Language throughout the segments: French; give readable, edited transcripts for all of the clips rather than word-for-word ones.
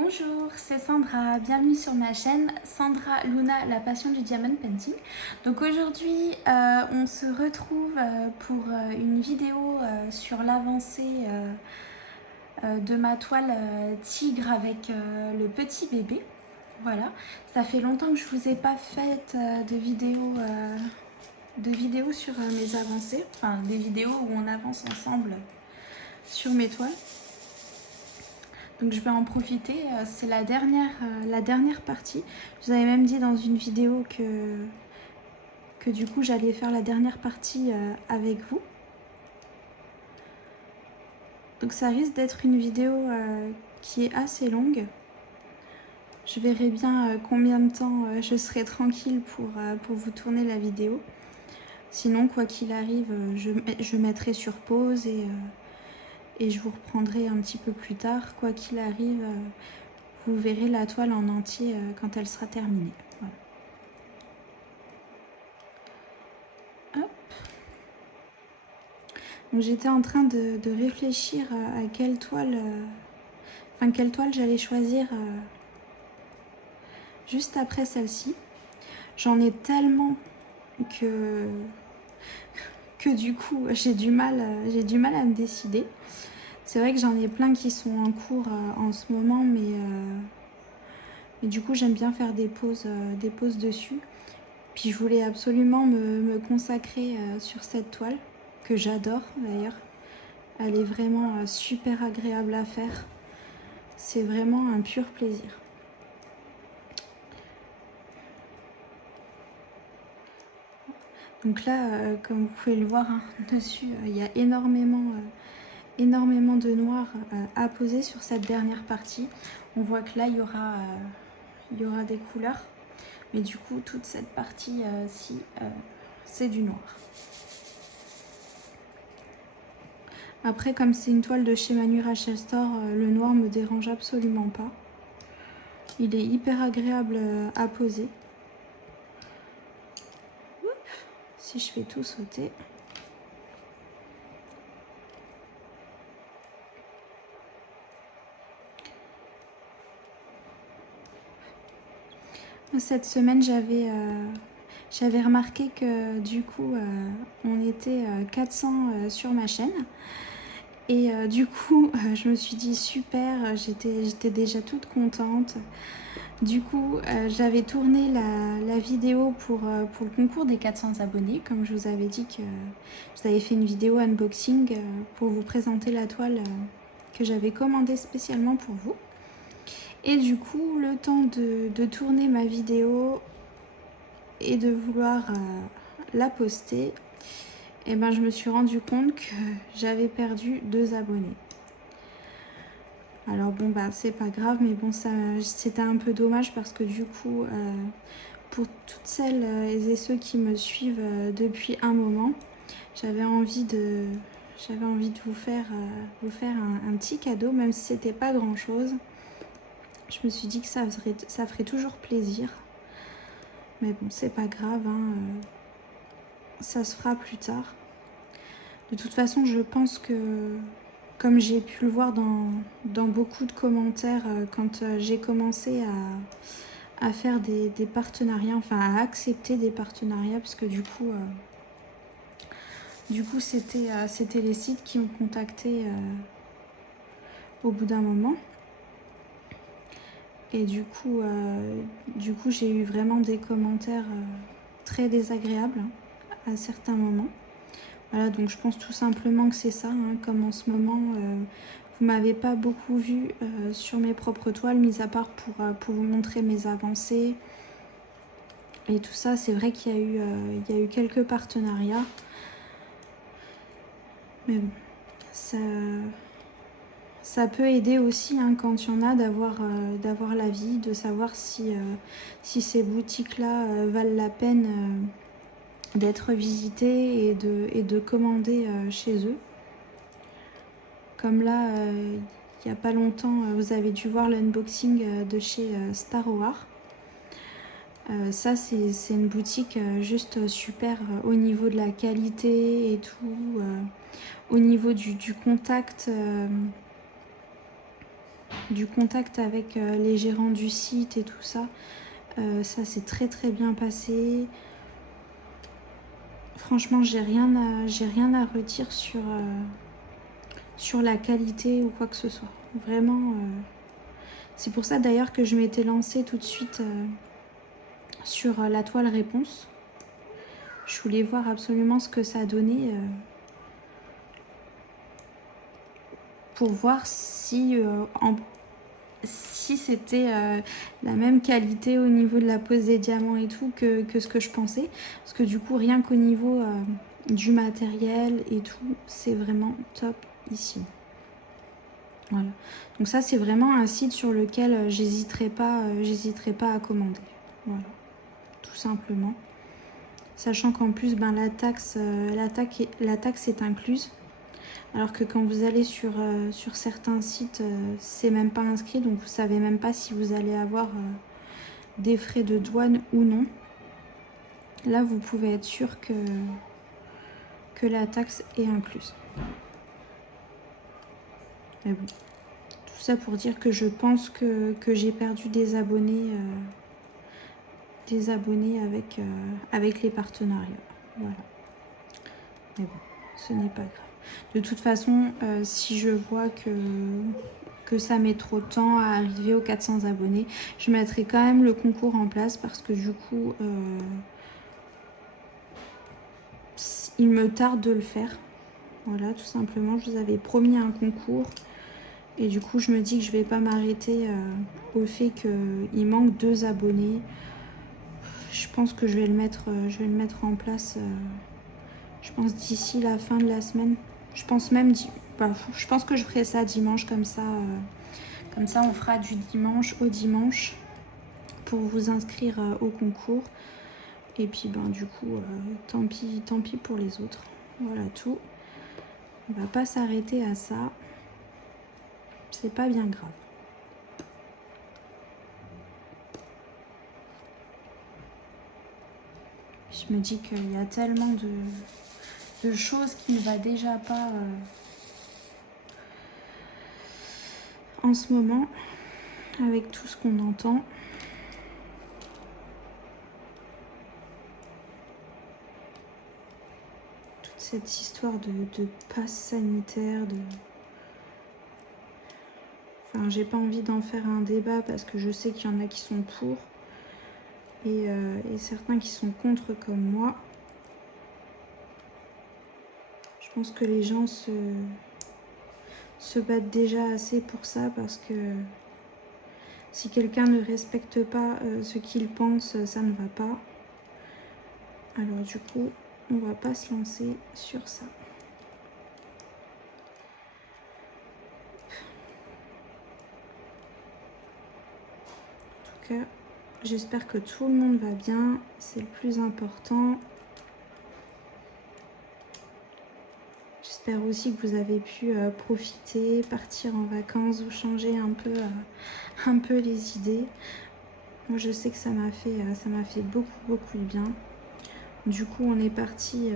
Bonjour, c'est Sandra, bienvenue sur ma chaîne Sandra Luna, la passion du diamond painting. Donc aujourd'hui on se retrouve pour une vidéo sur l'avancée de ma toile tigre avec le petit bébé. Voilà, ça fait longtemps que je vous ai pas fait de vidéos sur mes avancées, enfin des vidéos où on avance ensemble sur mes toiles. Donc je vais en profiter, c'est la dernière partie. Je vous avais même dit dans une vidéo que du coup j'allais faire la dernière partie avec vous. Donc ça risque d'être une vidéo qui est assez longue. Je verrai bien combien de temps je serai tranquille pour vous tourner la vidéo. Sinon, quoi qu'il arrive, je mettrai sur pause et je vous reprendrai un petit peu plus tard. Quoi qu'il arrive, vous verrez la toile en entier quand elle sera terminée. Voilà. Hop. Donc j'étais en train de réfléchir à quelle toile, quelle toile j'allais choisir juste après celle-ci. J'en ai tellement que du coup j'ai du mal à me décider. C'est vrai que j'en ai plein qui sont en cours en ce moment, mais du coup j'aime bien faire des pauses dessus. Puis je voulais absolument me consacrer sur cette toile, que j'adore d'ailleurs. Elle est vraiment super agréable à faire. C'est vraiment un pur plaisir. Donc là, comme vous pouvez le voir dessus, il y a énormément de noir à poser sur cette dernière partie. On voit que là, il y aura des couleurs. Mais du coup, toute cette partie-ci, c'est du noir. Après, comme c'est une toile de chez Manu Rachel Store, le noir me dérange absolument pas. Il est hyper agréable à poser. Si je fais tout sauter. Cette semaine, j'avais remarqué que du coup, on était 400 sur ma chaîne. Et du coup, je me suis dit super, j'étais déjà toute contente. Du coup, j'avais tourné la vidéo pour le concours des 400 abonnés, comme je vous avais dit que je vous avais fait une vidéo unboxing pour vous présenter la toile que j'avais commandée spécialement pour vous. Et du coup, le temps de tourner ma vidéo et de vouloir la poster, et ben, je me suis rendu compte que j'avais perdu 2 abonnés. Alors bon, bah c'est pas grave, mais bon, c'était un peu dommage parce que du coup, pour toutes celles et ceux qui me suivent depuis un moment, j'avais envie de vous faire un petit cadeau, même si c'était pas grand chose. Je me suis dit que ça ferait toujours plaisir. Mais bon, c'est pas grave, ça se fera plus tard. De toute façon, je pense que, comme j'ai pu le voir dans beaucoup de commentaires, quand j'ai commencé à faire des partenariats, enfin à accepter des partenariats, parce que du coup c'était les sites qui ont contacté au bout d'un moment. Et du coup j'ai eu vraiment des commentaires très désagréables à certains moments. Voilà, donc je pense tout simplement que c'est ça, comme en ce moment, vous m'avez pas beaucoup vu sur mes propres toiles, mis à part pour vous montrer mes avancées. Et tout ça, c'est vrai qu'il y a eu quelques partenariats. Mais bon, ça peut aider aussi quand il y en a d'avoir l'avis, de savoir si ces boutiques-là valent la peine d'être visitées et de commander chez eux. Comme là, il n'y a pas longtemps, vous avez dû voir l'unboxing de chez Star Wars. Ça, c'est une boutique juste super au niveau de la qualité et tout, au niveau du contact. du contact avec les gérants du site et tout ça. Ça s'est très très bien passé. Franchement, j'ai rien à redire sur la qualité ou quoi que ce soit. Vraiment, c'est pour ça d'ailleurs que je m'étais lancée tout de suite sur la toile réponse. Je voulais voir absolument ce que ça donnait pour voir si c'était la même qualité au niveau de la pose des diamants et tout que ce que je pensais. Parce que du coup, rien qu'au niveau du matériel et tout, c'est vraiment top ici. Voilà. Donc ça, c'est vraiment un site sur lequel j'hésiterai pas à commander. Voilà, tout simplement. Sachant qu'en plus, ben, la taxe est incluse. Alors que quand vous allez sur certains sites, c'est même pas inscrit. Donc vous savez même pas si vous allez avoir des frais de douane ou non. Là, vous pouvez être sûr que la taxe est incluse. Mais bon, tout ça pour dire que je pense que j'ai perdu des abonnés avec les partenariats. Voilà. Mais bon, ce n'est pas grave. De toute façon, si je vois que ça met trop de temps à arriver aux 400 abonnés, je mettrai quand même le concours en place parce que du coup, il me tarde de le faire. Voilà, tout simplement, je vous avais promis un concours. Et du coup, je me dis que je vais pas m'arrêter au fait qu'il manque 2 abonnés. Je pense que je vais le mettre en place, je pense d'ici la fin de la semaine. Je pense même, je pense que je ferai ça dimanche, comme ça on fera du dimanche au dimanche pour vous inscrire au concours. Et puis ben du coup, tant pis pour les autres. Voilà tout. On va pas s'arrêter à ça. C'est pas bien grave. Je me dis qu'il y a tellement de choses qui ne va déjà pas en ce moment, avec tout ce qu'on entend. Toute cette histoire de passe sanitaire, Enfin, j'ai pas envie d'en faire un débat parce que je sais qu'il y en a qui sont pour et certains qui sont contre comme moi. Je pense que les gens se battent déjà assez pour ça parce que si quelqu'un ne respecte pas ce qu'il pense, ça ne va pas. Alors du coup, on va pas se lancer sur ça. En tout cas, j'espère que tout le monde va bien, c'est le plus important. J'espère aussi que vous avez pu profiter, partir en vacances, vous changer un peu les idées. Moi, je sais que ça m'a fait beaucoup de bien. Du coup, on est parti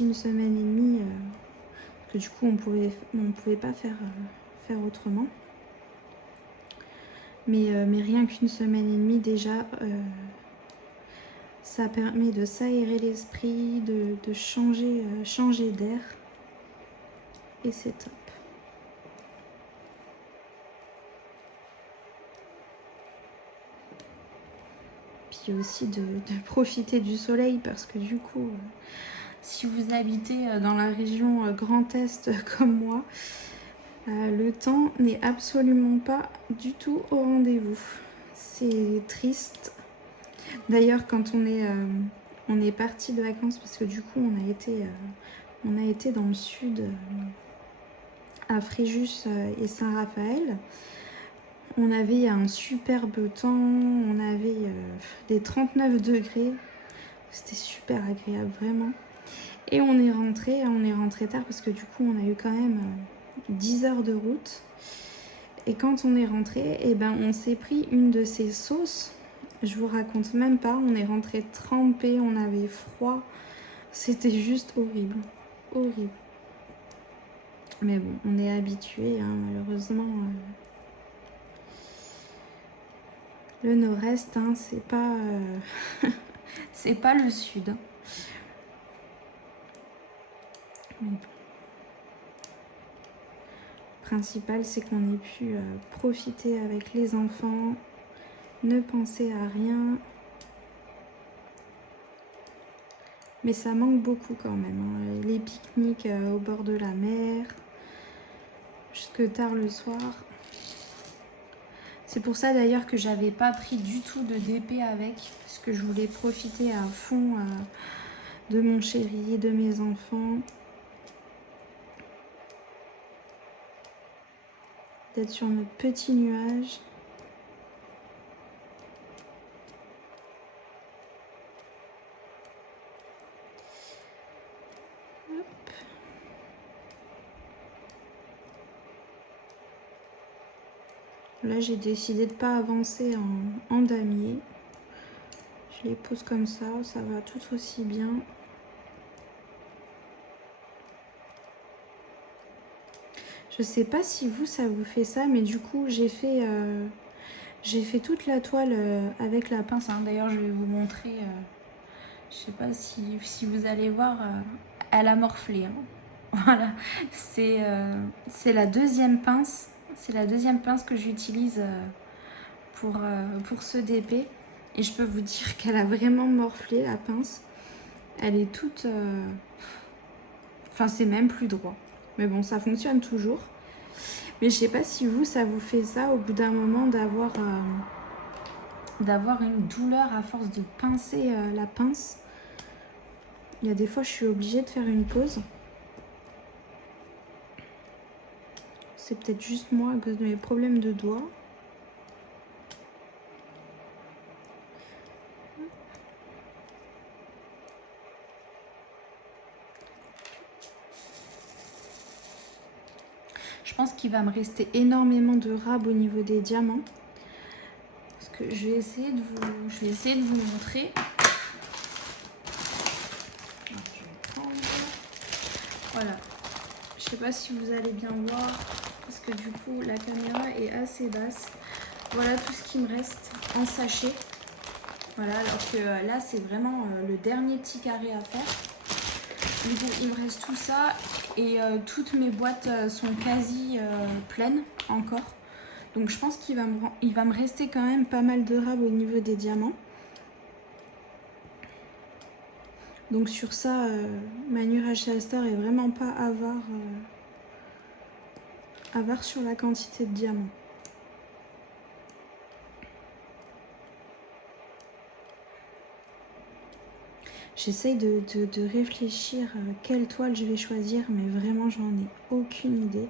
une semaine et demie, parce que du coup, on pouvait pas faire autrement. Mais rien qu'une semaine et demie déjà, ça permet de s'aérer l'esprit, de changer d'air. Et c'est top. Puis aussi de profiter du soleil parce que du coup, si vous habitez dans la région Grand Est comme moi, le temps n'est absolument pas du tout au rendez-vous. C'est triste. D'ailleurs, quand on est parti de vacances, parce que du coup, on a été dans le sud, à Fréjus et Saint-Raphaël. On avait un superbe temps, on avait des 39 degrés. C'était super agréable, vraiment. Et on est rentré tard parce que du coup, on a eu quand même 10 heures de route. Et quand on est rentré, eh ben, on s'est pris une de ces sauces. Je vous raconte même pas, on est rentré trempé, on avait froid. C'était juste horrible, horrible. Mais bon, on est habitué, hein, malheureusement. Le nord-est, hein, c'est pas, c'est pas le sud. Mais bon. Le principal, c'est qu'on ait pu profiter avec les enfants, ne penser à rien. Mais ça manque beaucoup quand même, hein. Les pique-niques au bord de la mer, jusque tard le soir. C'est pour ça d'ailleurs que j'avais pas pris du tout de DP avec, parce que je voulais profiter à fond de mon chéri, de mes enfants. D'être sur notre petit nuage. Là, j'ai décidé de ne pas avancer en damier. Je les pose comme ça va tout aussi bien. Je sais pas si vous, ça vous fait ça, mais du coup, j'ai fait toute la toile avec la pince. Hein. D'ailleurs, je vais vous montrer. Je sais pas si vous allez voir, elle a morflé. Hein. Voilà, c'est la deuxième pince. C'est la deuxième pince que j'utilise pour ce DP. Et je peux vous dire qu'elle a vraiment morflé, la pince. Elle est toute... Enfin, c'est même plus droit. Mais bon, ça fonctionne toujours. Mais je sais pas si vous, ça vous fait ça au bout d'un moment d'avoir une douleur à force de pincer la pince. Il y a des fois, je suis obligée de faire une pause. C'est peut-être juste moi à cause de mes problèmes de doigts. Je pense qu'il va me rester énormément de rab au niveau des diamants. Parce que je vais essayer de vous montrer. Alors, je vais prendre. Voilà. Je sais pas si vous allez bien voir. Parce que du coup, la caméra est assez basse. Voilà tout ce qui me reste en sachet. Voilà, alors que là, c'est vraiment le dernier petit carré à faire. Du coup, il me reste tout ça et toutes mes boîtes sont quasi pleines encore. Donc je pense qu'il va me rester quand même pas mal de rab au niveau des diamants. Donc sur ça, Manu Rachel Store est vraiment pas avare sur la quantité de diamants. J'essaye de réfléchir quelle toile je vais choisir, mais vraiment j'en ai aucune idée.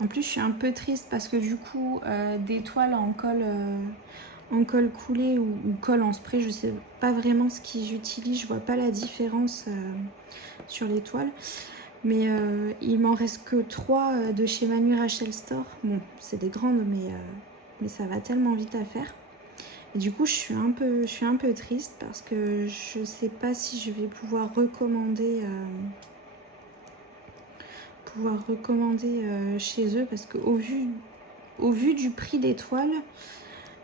En plus je suis un peu triste parce que du coup des toiles en colle coulé ou colle en spray, je sais pas vraiment ce qu'ils utilisent, je vois pas la différence sur les toiles. Mais il m'en reste que 3 de chez Manu Rachel Store. Bon, c'est des grandes, mais ça va tellement vite à faire. Et du coup, je suis un peu triste parce que je sais pas si je vais pouvoir recommander chez eux, parce qu'au vu du prix des toiles,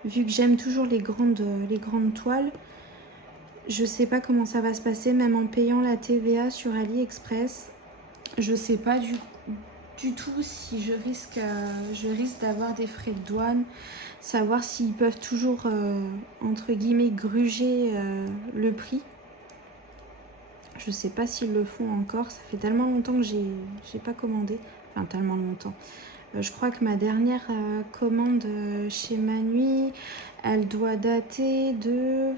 vu que j'aime toujours les grandes toiles, je sais pas comment ça va se passer, même en payant la TVA sur AliExpress. Je sais pas du tout si je risque d'avoir des frais de douane, savoir s'ils peuvent toujours, entre guillemets, gruger le prix. Je sais pas s'ils le font encore, ça fait tellement longtemps que j'ai pas commandé, enfin tellement longtemps. Je crois que ma dernière commande chez Manui, elle doit dater de,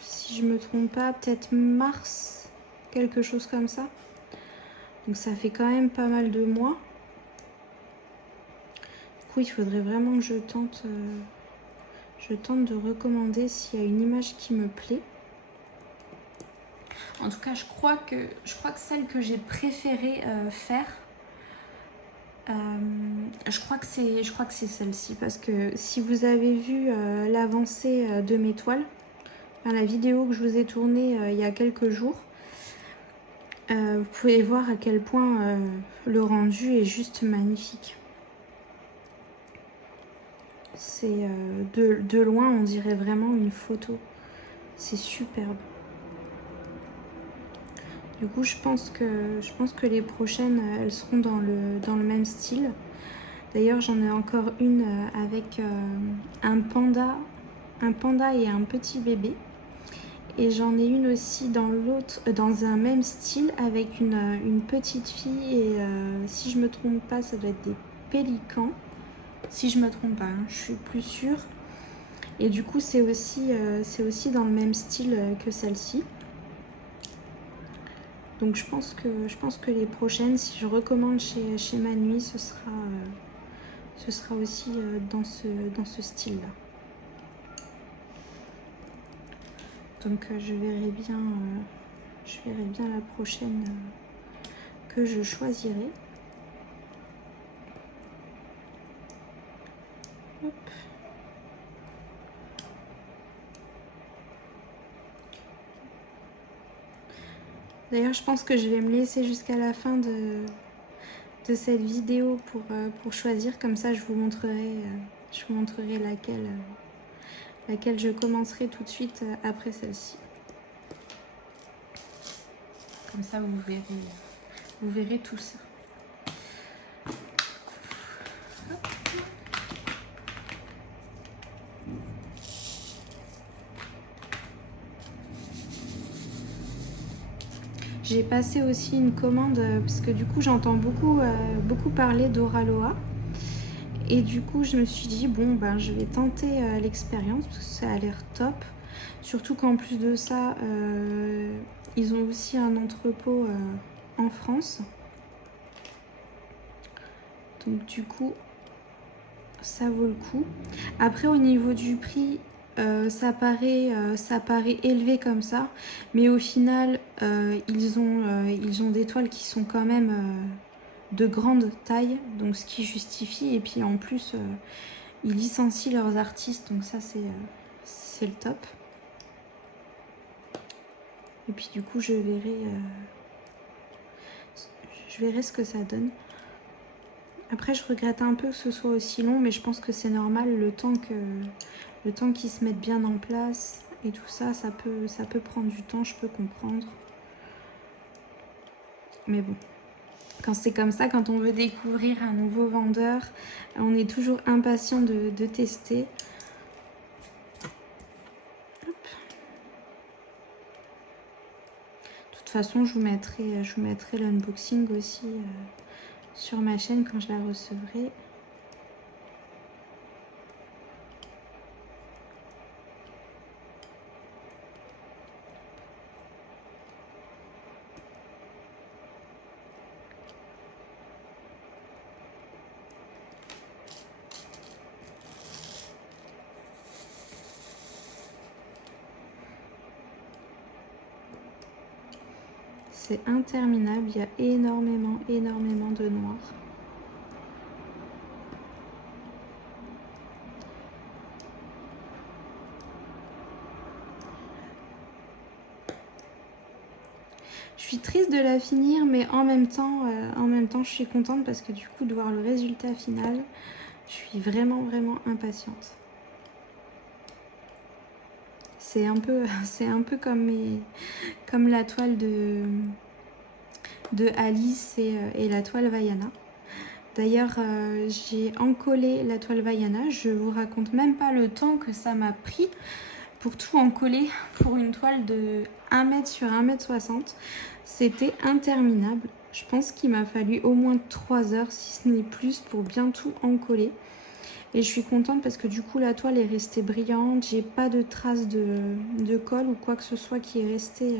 si je me trompe pas, peut-être mars, quelque chose comme ça. Donc ça fait quand même pas mal de mois. Du coup, il faudrait vraiment que je tente de recommander s'il y a une image qui me plaît. En tout cas, je crois que celle que j'ai préféré faire, je crois que c'est celle-ci, parce que si vous avez vu l'avancée de mes toiles, la vidéo que je vous ai tournée il y a quelques jours, vous pouvez voir à quel point le rendu est juste magnifique. C'est de loin, on dirait vraiment une photo. C'est superbe. Du coup, je pense que les prochaines, elles seront dans le même style. D'ailleurs, j'en ai encore une avec un panda et un petit bébé. Et j'en ai une aussi dans un même style avec une petite fille. Et si je me trompe pas, ça doit être des pélicans. Si je me trompe pas, hein, je suis plus sûre. Et du coup, c'est aussi dans le même style que celle-ci. Donc je pense que les prochaines, si je recommande chez Manui, ce sera aussi dans ce style-là. Donc je verrai bien la prochaine que je choisirai. Hop. D'ailleurs, je pense que je vais me laisser jusqu'à la fin de cette vidéo pour choisir. Comme ça, je vous montrerai laquelle je commencerai tout de suite après celle-ci. Comme ça, vous verrez tout ça. J'ai passé aussi une commande parce que du coup j'entends beaucoup parler d'Oraloa. Et du coup je me suis dit bon ben je vais tenter l'expérience parce que ça a l'air top. Surtout qu'en plus de ça, ils ont aussi un entrepôt en France. Donc du coup ça vaut le coup. Après au niveau du prix, ça paraît élevé comme ça, mais au final ils ont des toiles qui sont quand même de grande taille, donc ce qui justifie. Et puis en plus ils licencient leurs artistes, donc ça c'est le top. Et puis du coup je verrai ce que ça donne. Après je regrette un peu que ce soit aussi long, mais je pense que c'est normal, le temps qu'ils se mettent bien en place et tout ça, ça peut prendre du temps, je peux comprendre. Mais bon, quand c'est comme ça, quand on veut découvrir un nouveau vendeur, on est toujours impatient de tester. Hop. De toute façon, je vous mettrai l'unboxing aussi sur ma chaîne quand je la recevrai. C'est interminable, il y a énormément de noir. Je suis triste de la finir, mais en même temps, je suis contente parce que du coup, de voir le résultat final, je suis vraiment impatiente. C'est un peu comme la toile de Alice et la toile Vaiana. D'ailleurs, j'ai encollé la toile Vaiana. Je vous raconte même pas le temps que ça m'a pris pour tout encoller pour une toile de 1 m sur 1,60 m. C'était interminable. Je pense qu'il m'a fallu au moins 3 heures, si ce n'est plus, pour bien tout encoller. Et je suis contente parce que du coup la toile est restée brillante. J'ai pas de traces de colle ou quoi que ce soit qui est resté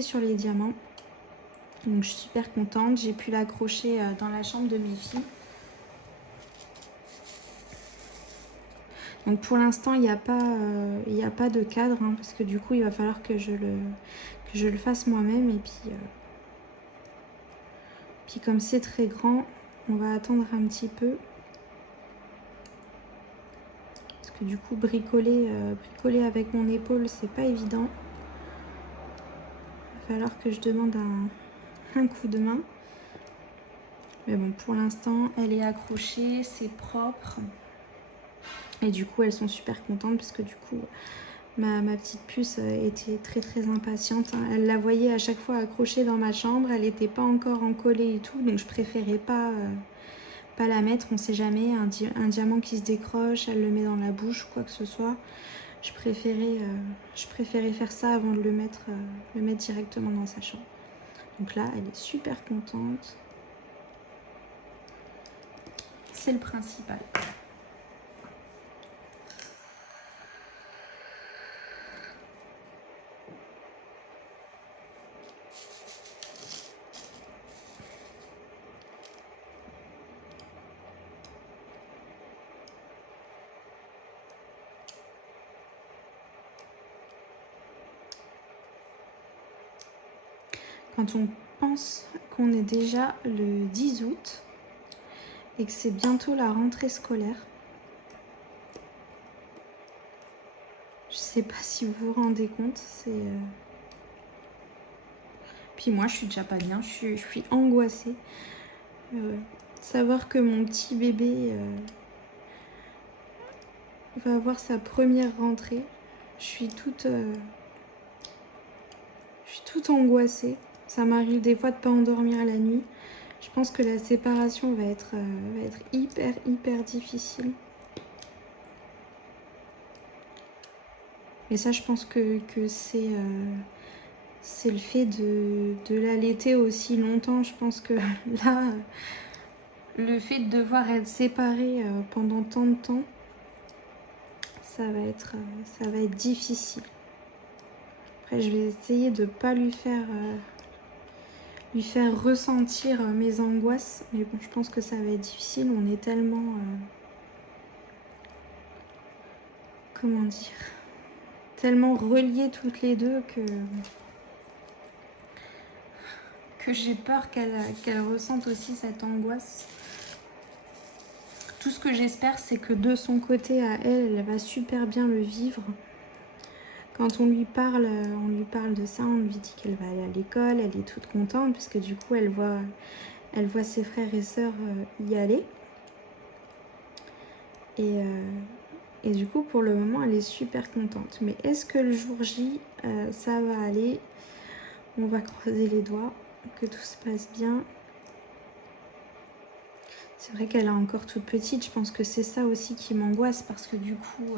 sur les diamants. Donc je suis super contente. J'ai pu l'accrocher dans la chambre de mes filles. Donc pour l'instant il n'y a pas de cadre hein, parce que du coup il va falloir que je le fasse moi-même. Et puis comme c'est très grand, on va attendre un petit peu. Parce que du coup bricoler avec mon épaule c'est pas évident. Il va falloir que je demande un coup de main. Mais bon, pour l'instant elle est accrochée, c'est propre. Et du coup, elles sont super contentes parce que du coup, ma petite puce était très très impatiente. Elle la voyait à chaque fois accrochée dans ma chambre. Elle n'était pas encore encollée et tout. Donc je préférais pas la mettre. On sait jamais. Un diamant qui se décroche, elle le met dans la bouche ou quoi que ce soit. Je préférais faire ça avant de le mettre directement dans sa chambre. Donc là, elle est super contente. C'est le principal. Quand on pense qu'on est déjà le 10 août et que c'est bientôt la rentrée scolaire, je sais pas si vous vous rendez compte, Puis moi, je suis déjà pas bien, je suis angoissée. Savoir que mon petit bébé va avoir sa première rentrée, je suis toute angoissée. Ça m'arrive des fois de pas endormir la nuit. Je pense que la séparation va être hyper difficile. Et ça, je pense que c'est le fait de l'allaiter aussi longtemps. Je pense que là, le fait de devoir être séparée pendant tant de temps, ça va être difficile. Après, je vais essayer de ne pas lui faire ressentir mes angoisses. Mais bon, je pense que ça va être difficile. On est tellement... comment dire, tellement reliées toutes les deux que j'ai peur qu'elle ressente aussi cette angoisse. Tout ce que j'espère, c'est que de son côté à elle, elle va super bien le vivre. Quand on lui parle de ça, on lui dit qu'elle va aller à l'école, elle est toute contente parce que du coup, elle voit ses frères et sœurs y aller. Et du coup, pour le moment, elle est super contente. Mais est-ce que le jour J, ça va aller? On va croiser les doigts, que tout se passe bien. C'est vrai qu'elle est encore toute petite. Je pense que c'est ça aussi qui m'angoisse parce que du coup,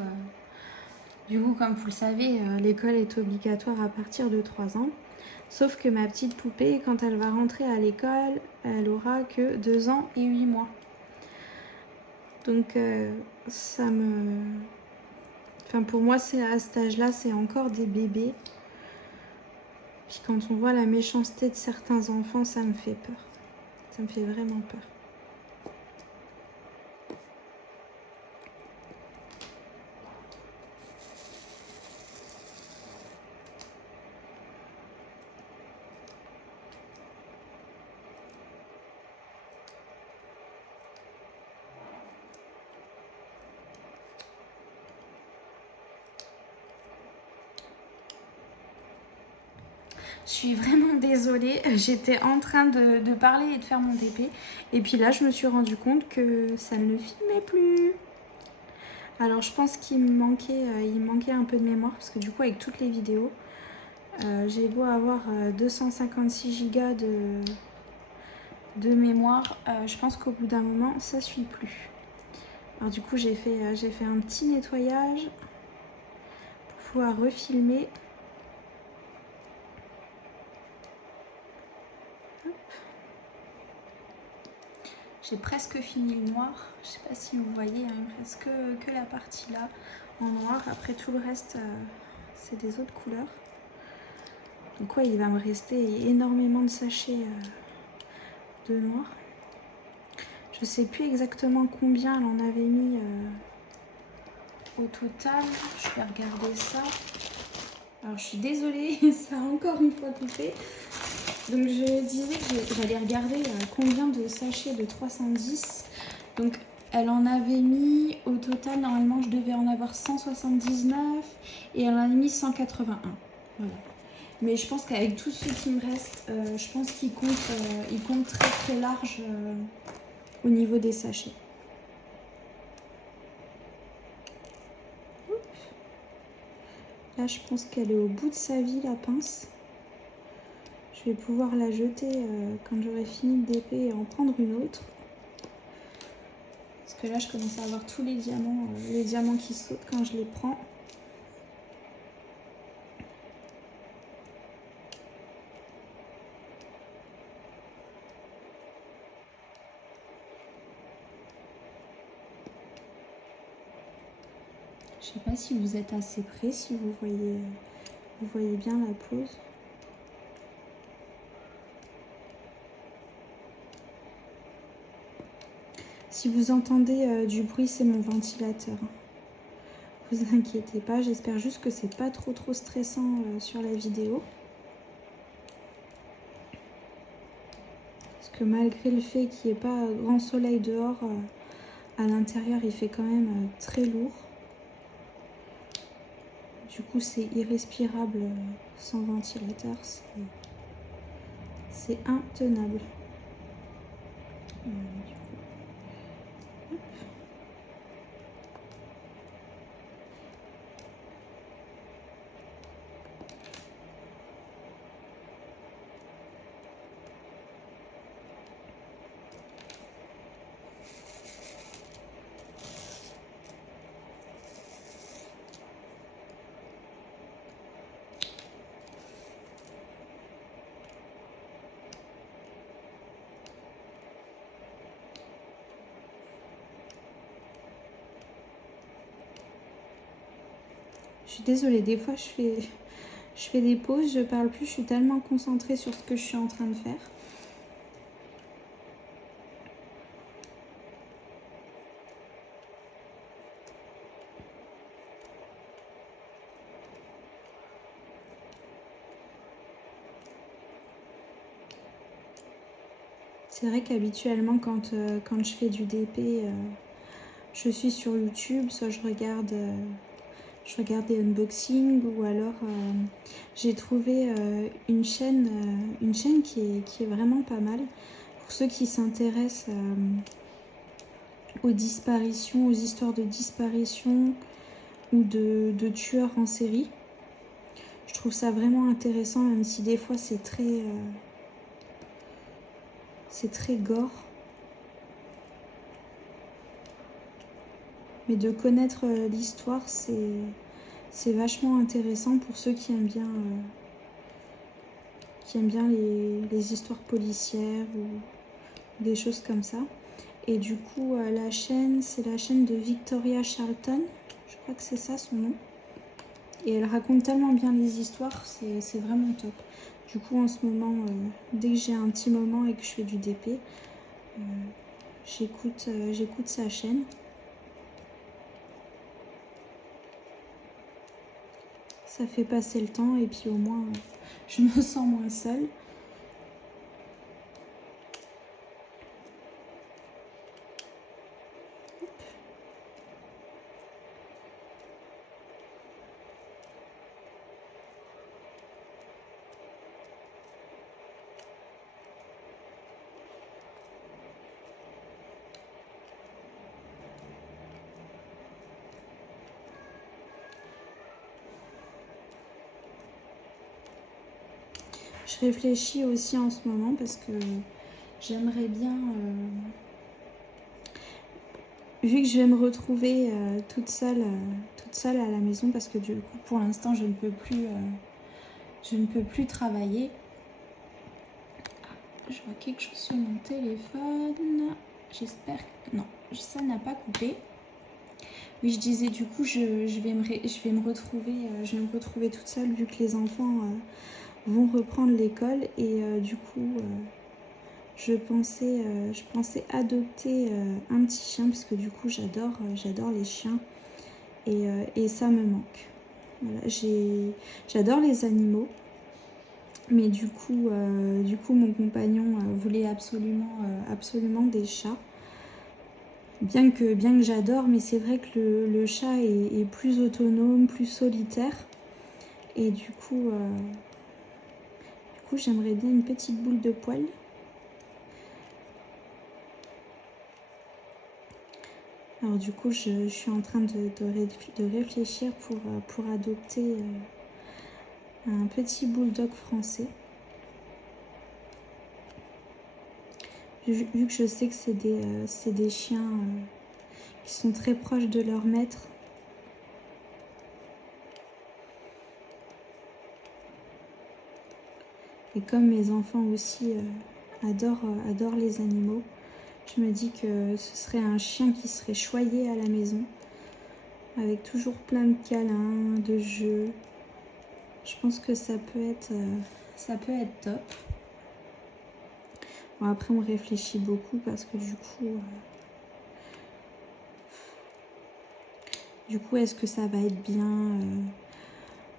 comme vous le savez, l'école est obligatoire à partir de 3 ans. Sauf que ma petite poupée, quand elle va rentrer à l'école, elle aura que 2 ans et 8 mois. Donc pour moi, c'est à cet âge-là, c'est encore des bébés. Puis quand on voit la méchanceté de certains enfants, ça me fait peur. Ça me fait vraiment peur. Je suis vraiment désolée, j'étais en train de parler et de faire mon TP. Et puis là, je me suis rendu compte que ça ne filmait plus. Alors, je pense qu'il me manquait un peu de mémoire. Parce que du coup, avec toutes les vidéos, j'ai beau avoir 256 Go de mémoire. Je pense qu'au bout d'un moment, ça ne suit plus. Alors du coup, j'ai fait un petit nettoyage pour pouvoir refilmer. J'ai presque fini le noir, je sais pas si vous voyez, hein, il me reste que la partie là en noir. Après tout le reste, c'est des autres couleurs. Donc ouais, il va me rester énormément de sachets de noir. Je sais plus exactement combien elle en avait mis au total. Je vais regarder ça. Alors je suis désolée, ça a encore une fois coupé. Donc je disais que j'allais regarder combien de sachets de 310. Donc elle en avait mis au total, normalement je devais en avoir 179 et elle en a mis 181. Voilà. Mais je pense qu'avec tout ce qui me reste, je pense qu'il compte très large au niveau des sachets. Là, je pense qu'elle est au bout de sa vie, la pince. Je vais pouvoir la jeter quand j'aurai fini de déper et en prendre une autre. Parce que là, je commence à avoir tous les diamants qui sautent quand je les prends. Je sais pas si vous êtes assez près, si vous voyez bien la pose. Si vous entendez du bruit, c'est mon ventilateur. Vous inquiétez pas, j'espère juste que c'est pas trop stressant sur la vidéo. Parce que malgré le fait qu'il n'y ait pas grand soleil dehors, à l'intérieur il fait quand même très lourd. Du coup c'est irrespirable sans ventilateur, c'est intenable. Je suis désolée, des fois je fais des pauses, je parle plus, je suis tellement concentrée sur ce que je suis en train de faire. C'est vrai qu'habituellement quand je fais du DP, je suis sur YouTube, soit je regarde des unboxings ou alors j'ai trouvé une chaîne qui est vraiment pas mal pour ceux qui s'intéressent aux disparitions, aux histoires de disparition ou de tueurs en série. Je trouve ça vraiment intéressant, même si des fois c'est très gore. Mais de connaître l'histoire, c'est vachement intéressant pour ceux qui aiment bien les histoires policières ou des choses comme ça. Et du coup, la chaîne, c'est la chaîne de Victoria Charlton. Je crois que c'est ça son nom. Et elle raconte tellement bien les histoires, c'est vraiment top. Du coup, en ce moment, dès que j'ai un petit moment et que je fais du DP, j'écoute sa chaîne. Ça fait passer le temps et puis au moins, je me sens moins seule. Je réfléchis aussi en ce moment parce que j'aimerais bien, vu que je vais me retrouver toute seule à la maison, parce que du coup pour l'instant je ne peux plus travailler. Je vois quelque chose sur mon téléphone. J'espère que non, ça n'a pas coupé. Oui, je disais du coup je vais me retrouver toute seule vu que les enfants vont reprendre l'école et du coup je pensais adopter un petit chien parce que du coup j'adore les chiens et ça me manque. Voilà, j'adore les animaux, mais du coup mon compagnon voulait absolument des chats. Bien que j'adore, mais c'est vrai que le chat est plus autonome, plus solitaire. Et du coup j'aimerais bien une petite boule de poil. Alors du coup, je suis en train de réfléchir pour adopter un petit bulldog français. Vu que je sais que c'est des chiens qui sont très proches de leur maître. Et comme mes enfants aussi adorent les animaux, je me dis que ce serait un chien qui serait choyé à la maison, avec toujours plein de câlins, de jeux. Je pense que ça peut être top. Bon, après, on réfléchit beaucoup parce que du coup, est-ce que ça va être bien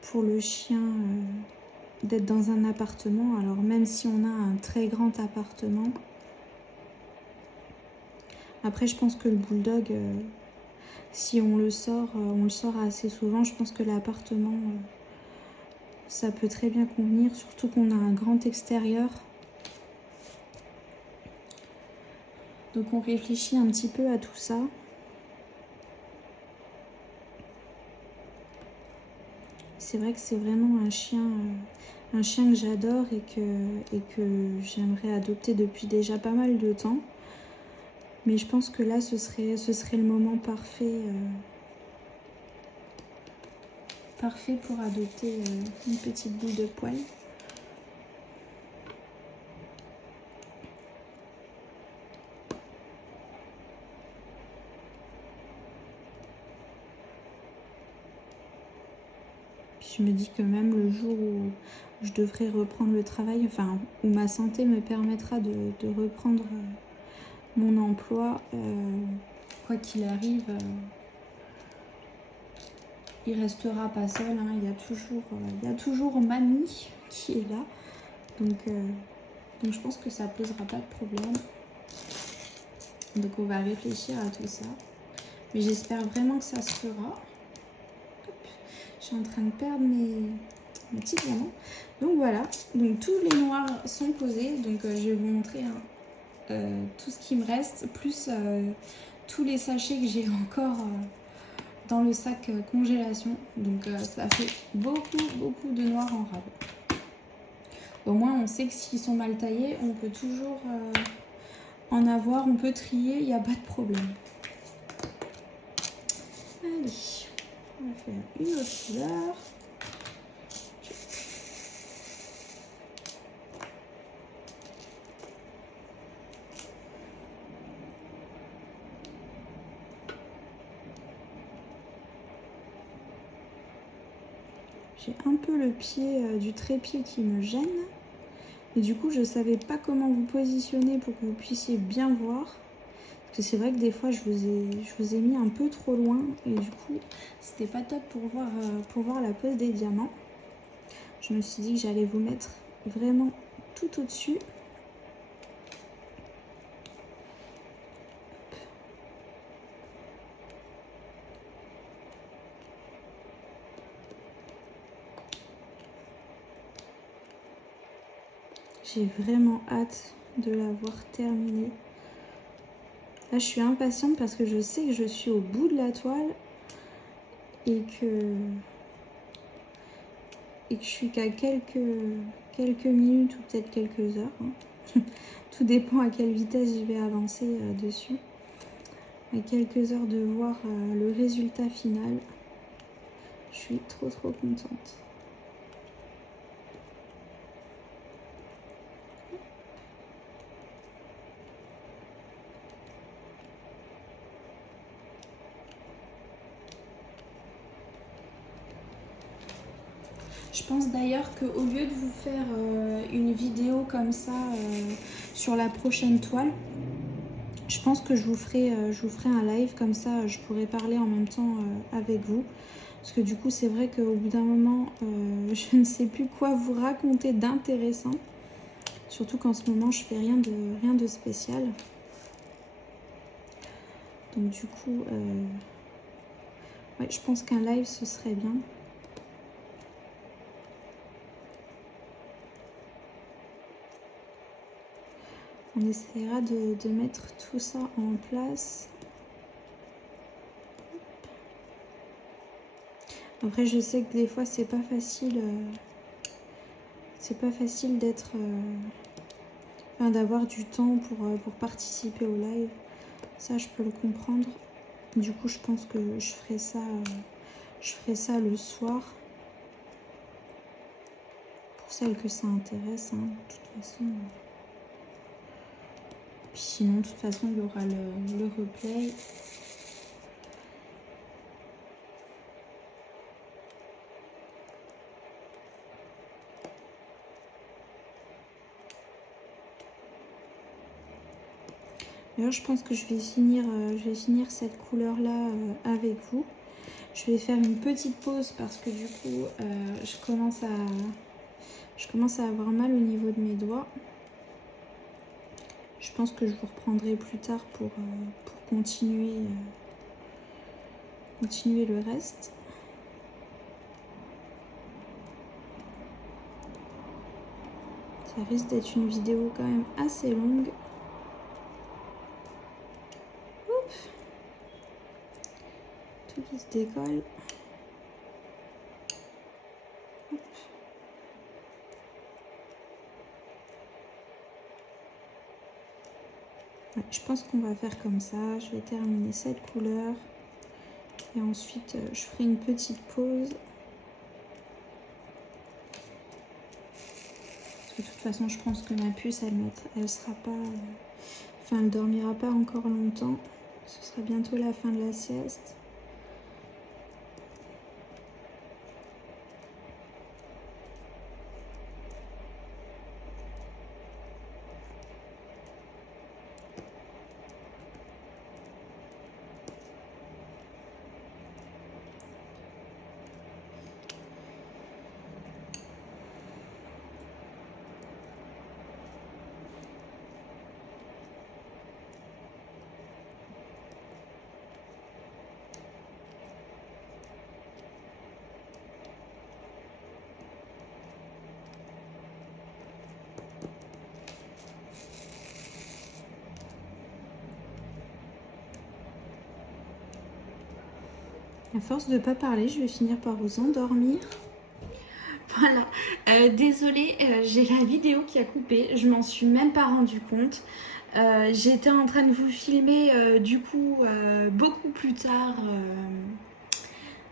pour le chien d'être dans un appartement? Alors, même si on a un très grand appartement, après, je pense que le bulldog, si on le sort assez souvent, je pense que l'appartement, ça peut très bien convenir, surtout qu'on a un grand extérieur. Donc on réfléchit un petit peu à tout ça. C'est vrai que c'est vraiment un chien que j'adore et que j'aimerais adopter depuis déjà pas mal de temps. Mais je pense que là, ce serait le moment parfait pour adopter une petite boule de poil. Puis je me dis que même le jour où je devrais reprendre le travail, enfin, où ma santé me permettra de reprendre mon emploi, quoi qu'il arrive, il restera pas seul, hein. Il y a toujours mamie qui est là. Donc je pense que ça posera pas de problème. Donc on va réfléchir à tout ça. Mais j'espère vraiment que ça se fera. Hop. Je suis en train de perdre mes petits diamants. Donc voilà, donc tous les noirs sont posés. Donc je vais vous montrer tout ce qui me reste, plus tous les sachets que j'ai encore dans le sac congélation. Donc ça fait beaucoup de noirs en rab. Au moins on sait que s'ils sont mal taillés, on peut toujours en avoir, on peut trier, il n'y a pas de problème. Allez, on va faire une autre couleur. J'ai un peu le pied du trépied qui me gêne. Et du coup, je ne savais pas comment vous positionner pour que vous puissiez bien voir. Parce que c'est vrai que des fois, je vous ai mis un peu trop loin. Et du coup, c'était pas top pour voir la pose des diamants. Je me suis dit que j'allais vous mettre vraiment tout au-dessus. J'ai vraiment hâte de l'avoir terminée. Là, je suis impatiente parce que je sais que je suis au bout de la toile et que je suis qu'à quelques minutes ou peut-être quelques heures. Hein. Tout dépend à quelle vitesse je vais avancer dessus. À quelques heures de voir le résultat final. Je suis trop contente. Je pense d'ailleurs qu'au lieu de vous faire une vidéo comme ça sur la prochaine toile, je pense que je vous ferai un live comme ça, je pourrai parler en même temps avec vous. Parce que du coup, c'est vrai qu'au bout d'un moment, je ne sais plus quoi vous raconter d'intéressant. Surtout qu'en ce moment, je fais rien de spécial. Donc du coup, ouais, je pense qu'un live, ce serait bien. On essaiera de mettre tout ça en place. Après, je sais que des fois, c'est pas facile d'être... enfin, d'avoir du temps pour participer au live. Ça, je peux le comprendre. Du coup, je pense que je ferai ça le soir. Pour celles que ça intéresse, hein, de toute façon. Puis sinon, de toute façon, il y aura le replay. D'ailleurs, je pense que je vais finir cette couleur-là avec vous. Je vais faire une petite pause parce que du coup, je commence à avoir mal au niveau de mes doigts. Je pense que je vous reprendrai plus tard pour continuer le reste. Ça risque d'être une vidéo quand même assez longue. Oups. Tout qui se décolle. Hop. Ouais, je pense qu'on va faire comme ça. Je vais terminer cette couleur. Et ensuite, je ferai une petite pause. Parce que de toute façon, je pense que ma puce, elle sera pas... Enfin, elle dormira pas encore longtemps. Ce sera bientôt la fin de la sieste. À force de ne pas parler, je vais finir par vous endormir. Voilà. Désolée, j'ai la vidéo qui a coupé. Je m'en suis même pas rendu compte. J'étais en train de vous filmer du coup beaucoup plus tard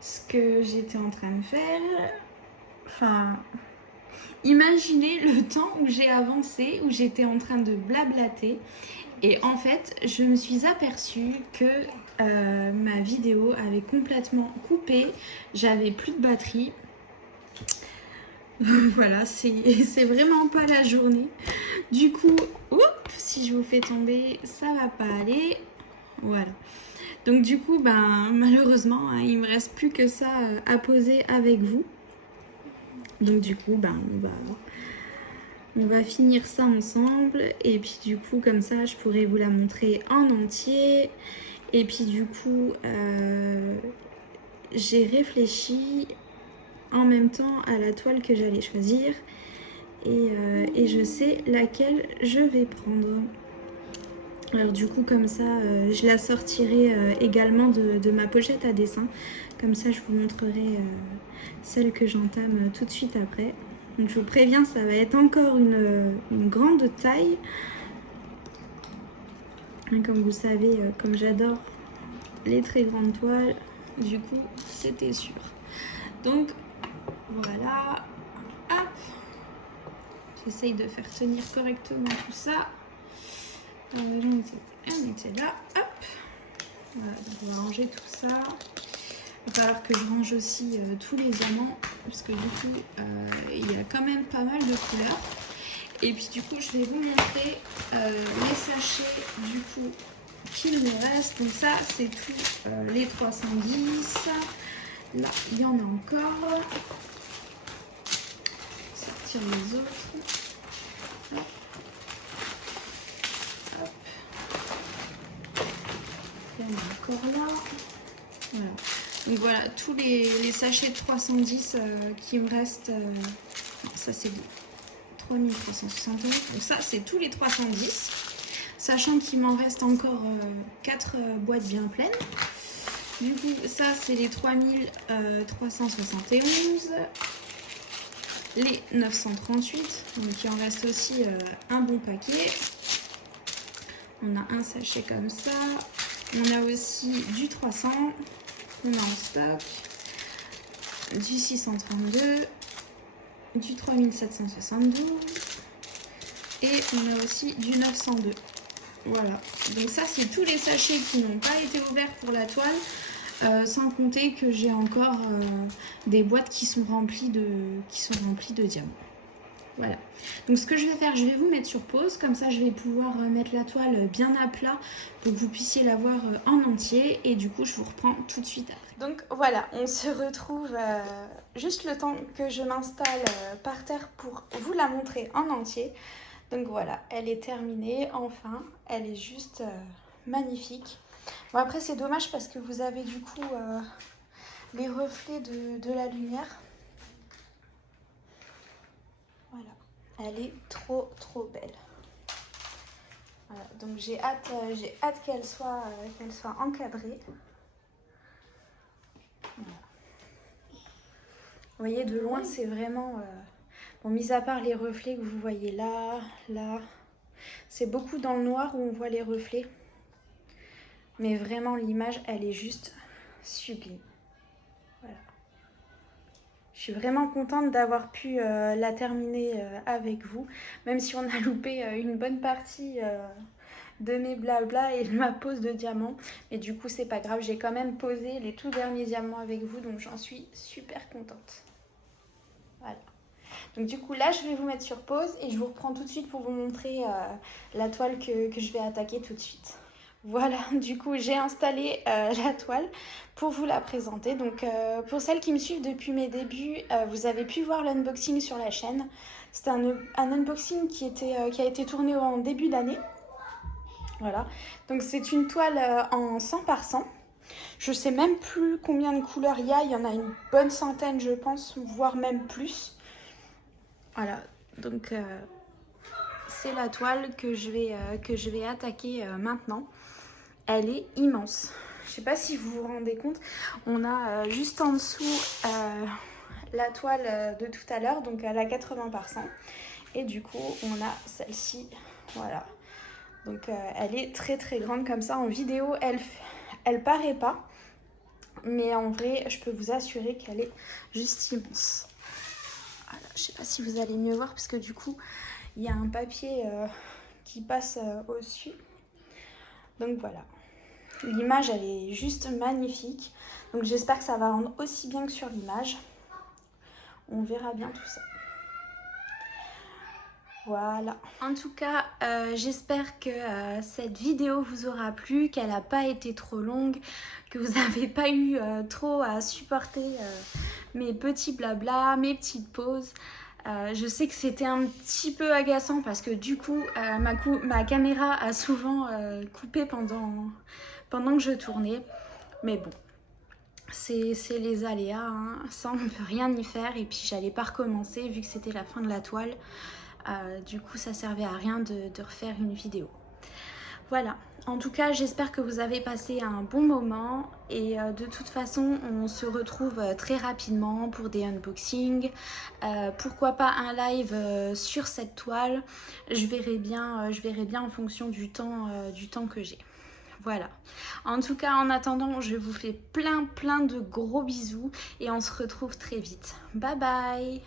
ce que j'étais en train de faire. Enfin, imaginez le temps où j'ai avancé, où j'étais en train de blablater. Et en fait, je me suis aperçue que ma vidéo avait complètement coupé. J'avais plus de batterie. Voilà, c'est vraiment pas la journée. Du coup, si je vous fais tomber, ça va pas aller. Voilà. Donc du coup, malheureusement, hein, il me reste plus que ça à poser avec vous. Donc du coup, on va finir ça ensemble. Et puis du coup, comme ça, je pourrais vous la montrer en entier. Et puis du coup, j'ai réfléchi en même temps à la toile que j'allais choisir. Et je sais laquelle je vais prendre. Alors du coup, comme ça, je la sortirai également de ma pochette à dessin. Comme ça, je vous montrerai celle que j'entame tout de suite après. Donc je vous préviens, ça va être encore une grande taille. Comme vous savez, comme j'adore les très grandes toiles, du coup, c'était sûr. Donc voilà. Hop. J'essaye de faire tenir correctement tout ça. On était là. Hop. Voilà, donc on va ranger tout ça. Il va falloir que je range aussi tous les diamants, parce que du coup, il y a quand même pas mal de couleurs. Et puis du coup, je vais vous montrer les sachets du coup qu'il me reste. Donc ça, c'est tout les 310. Là, il y en a encore. Sortir les autres. Hop. Hop. Il y en a encore là. Voilà. Donc voilà, tous les sachets de 310 qui me restent. Non, ça c'est bon. 3371. Donc ça, c'est tous les 310. Sachant qu'il m'en reste encore 4 boîtes bien pleines. Du coup, ça, c'est les 3371. Les 938. Donc, il en reste aussi un bon paquet. On a un sachet comme ça. On a aussi du 300. On a en stock. Du 632. Du 3772. Et on a aussi du 902. Voilà. Donc ça, c'est tous les sachets qui n'ont pas été ouverts pour la toile. Sans compter que j'ai encore des boîtes qui sont remplies de diamants. Voilà. Donc ce que je vais faire, je vais vous mettre sur pause. Comme ça, je vais pouvoir mettre la toile bien à plat pour que vous puissiez la voir en entier. Et du coup, je vous reprends tout de suite après. Donc voilà, on se retrouve juste le temps que je m'installe par terre pour vous la montrer en entier. Donc voilà, elle est terminée, enfin. Elle est juste magnifique. Bon, après, c'est dommage parce que vous avez du coup les reflets de la lumière. Voilà, elle est trop belle. Voilà, donc j'ai hâte qu'elle soit encadrée. Voilà. Vous voyez, de loin, c'est vraiment... bon, mis à part les reflets que vous voyez là, c'est beaucoup dans le noir où on voit les reflets. Mais vraiment, l'image, elle est juste sublime. Voilà. Je suis vraiment contente d'avoir pu la terminer avec vous, même si on a loupé une bonne partie de mes blabla et de ma pose de diamants. Mais du coup, c'est pas grave, j'ai quand même posé les tout derniers diamants avec vous, donc j'en suis super contente. Voilà. Donc du coup, là, je vais vous mettre sur pause et je vous reprends tout de suite pour vous montrer la toile que je vais attaquer tout de suite. Voilà, du coup, j'ai installé la toile pour vous la présenter. Donc, pour celles qui me suivent depuis mes débuts, vous avez pu voir l'unboxing sur la chaîne. C'était un unboxing qui a été tourné en début d'année. Voilà, donc c'est une toile en 100 par 100. Je sais même plus combien de couleurs il y en a une bonne centaine, je pense, voire même plus. Voilà, donc c'est la toile que je vais attaquer maintenant. Elle est immense. Je ne sais pas si vous vous rendez compte. On a juste en dessous la toile de tout à l'heure, donc elle a 80 par 100. Et du coup, on a celle-ci. Voilà. Donc elle est très grande comme ça. En vidéo, elle paraît pas. Mais en vrai, je peux vous assurer qu'elle est juste immense. Voilà. Je ne sais pas si vous allez mieux voir parce que du coup, il y a un papier qui passe au-dessus. Donc voilà. L'image, elle est juste magnifique. Donc j'espère que ça va rendre aussi bien que sur l'image. On verra bien tout ça. Voilà. En tout cas, j'espère que cette vidéo vous aura plu, qu'elle n'a pas été trop longue, que vous n'avez pas eu trop à supporter mes petits blabla, mes petites pauses. Je sais que c'était un petit peu agaçant parce que du coup, ma caméra a souvent coupé pendant que je tournais. Mais bon, c'est les aléas, hein. Ça on ne peut rien y faire. Et puis j'allais pas recommencer vu que c'était la fin de la toile. Du coup, ça servait à rien de refaire une vidéo. Voilà, en tout cas, j'espère que vous avez passé un bon moment et de toute façon, on se retrouve très rapidement pour des unboxings. Pourquoi pas un live sur cette toile. Je verrai bien en fonction du temps que j'ai. Voilà. En tout cas, en attendant, je vous fais plein de gros bisous et on se retrouve très vite. Bye bye!